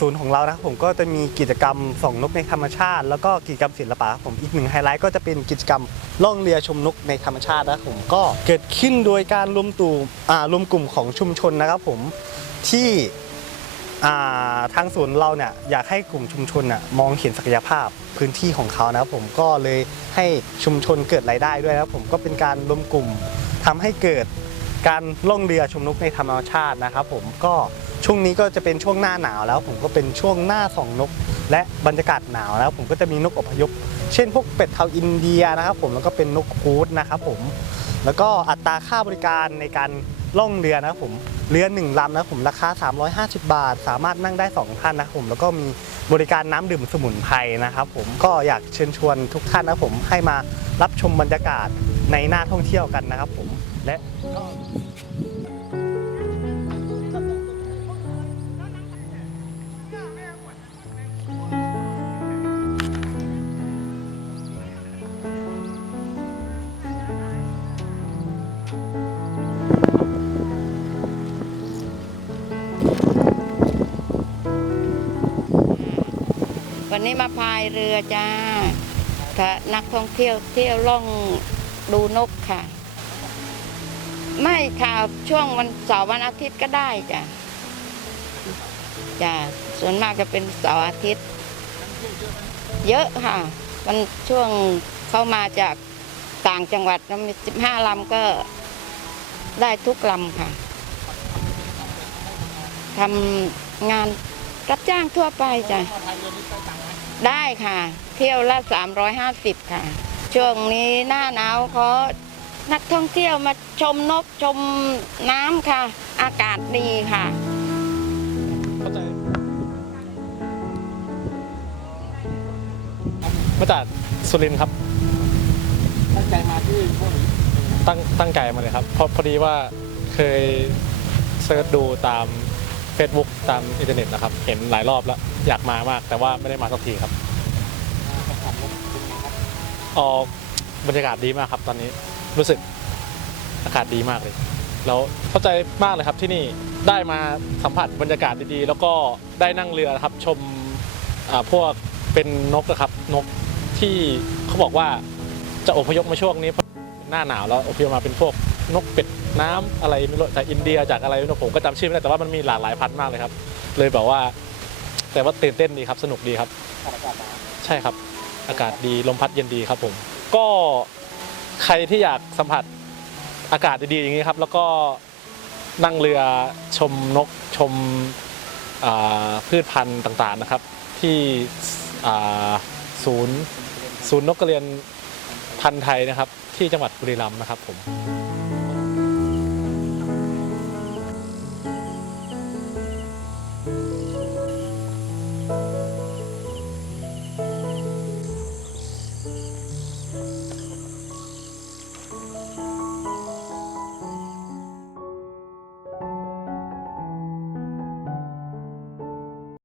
ศูนย์ของเรานะครับผมก็จะมีกิจกรรมส่องนกในธรรมชาติ แล้วก็กิจกรรมศิลปะผมอีกหนึ่งไฮไลท์ก็จะเป็นกิจกรรมล่องเรือชมนกในธรรมชาตินะครับผมก็เกิดขึ้นโดยการรวมตัวอ่ารวมกลุ่มของชุมชนนะครับผมที่อ่าทางศูนย์เราเนี่ยอยากให้กลุ่มชุมชนน่ะมองเห็นศักยภาพพื้นที่ของเขานะครับผมก็เลยให้ชุมชนเกิดรายได้ด้วยนะครับผมก็เป็นการรวมกลุ่มทำให้เกิด การล่องเรือชมนกในธรรมชาตินะครับ ผมก็ช่วงนี้ก็จะเป็นช่วงหน้าหนาวแล้ว ผมก็เป็นช่วงหน้าส่องนก และบรรยากาศหนาวแล้ว ผมก็จะมีนกอพยพ เช่นพวกเป็ดเทาอินเดียนะครับ ผมแล้วก็เป็นนกฮูดนะครับผมแล้วก็อัตราค่าบริการในการล่องเรือนะครับผมเรือหนึ่งลำนะครับผมราคา 350 บาท สามารถนั่งได้สองท่านนะครับผมแล้วก็มีบริการน้ำดื่มสมุนไพรนะครับ ผมก็อยากเชิญชวนทุกท่านนะครับผมให้มารับชมบรรยากาศในหน้าท่องเที่ยวกันนะครับผม และวันนี้มาพายเรือจ้าถ้านักท่องเที่ยวเที่ยวล่องดูนกค่ะ ไม่ค่ะช่วงวันเสาร์วันอาทิตย์ก็ได้จ้ะจ้ะส่วนมากจะเป็นเสาร์อาทิตย์ เยอะค่ะมันช่วงเข้ามาจากต่างจังหวัดมีสิบห้าลำก็ได้ทุกลำค่ะทำงานรับจ้างทั่วไปจ้ะได้ค่ะ เที่ยวละ350ค่ะ ช่วงนี้หน้าหนาวเขา นักท่องเที่ยวมาชมนกชมน้ำค่ะ อากาศดีค่ะเข้าใจมาจากสุรินทร์ครับ ตั้งใจมาที่พวกนี้ตั้งตั้งใจมาเลยครับเพราะพอดีว่าเคยเซิร์ชดูตาม Facebook ตามอินเทอร์เน็ตนะครับ เห็นหลายรอบแล้วอยากมามากแต่ว่าไม่ได้มาสักทีครับสัมผัสนกเป็นไงครับออกบรรยากาศดีมากครับตอนนี้ รู้สึกอากาศดีมากเลย แล้วเข้าใจมากเลยครับที่นี่ได้มาสัมผัสบรรยากาศดีๆ แล้วก็ได้นั่งเรือครับชมอ่าพวกเป็นนกนะครับนกที่เขาบอกว่าจะอพยพมาช่วงนี้หน้าหนาวแล้วอพยพมาเป็นพวกนกเป็ดน้ำอะไรไม่รู้จากอินเดียจากอะไรไม่รู้ผมก็จำชื่อไม่ได้แต่ว่ามันมีหลากหลายพันธุ์มากเลยครับ เลยแบบว่า แต่ว่าตื่นเต้นดีครับสนุกดีครับอากาศใช่ครับ อากาศดีลมพัดเย็นดีครับผม ก็ ใครที่อยากสัมผัสอากาศดีๆอย่างนี้ครับ แล้วก็นั่งเรือชมนกชมพืชพันธุ์ต่างๆนะครับ ที่ศูนย์ศูนย์นกกระเรียนพันธุ์ไทยนะครับ ที่จังหวัดบุรีรัมย์นะครับผม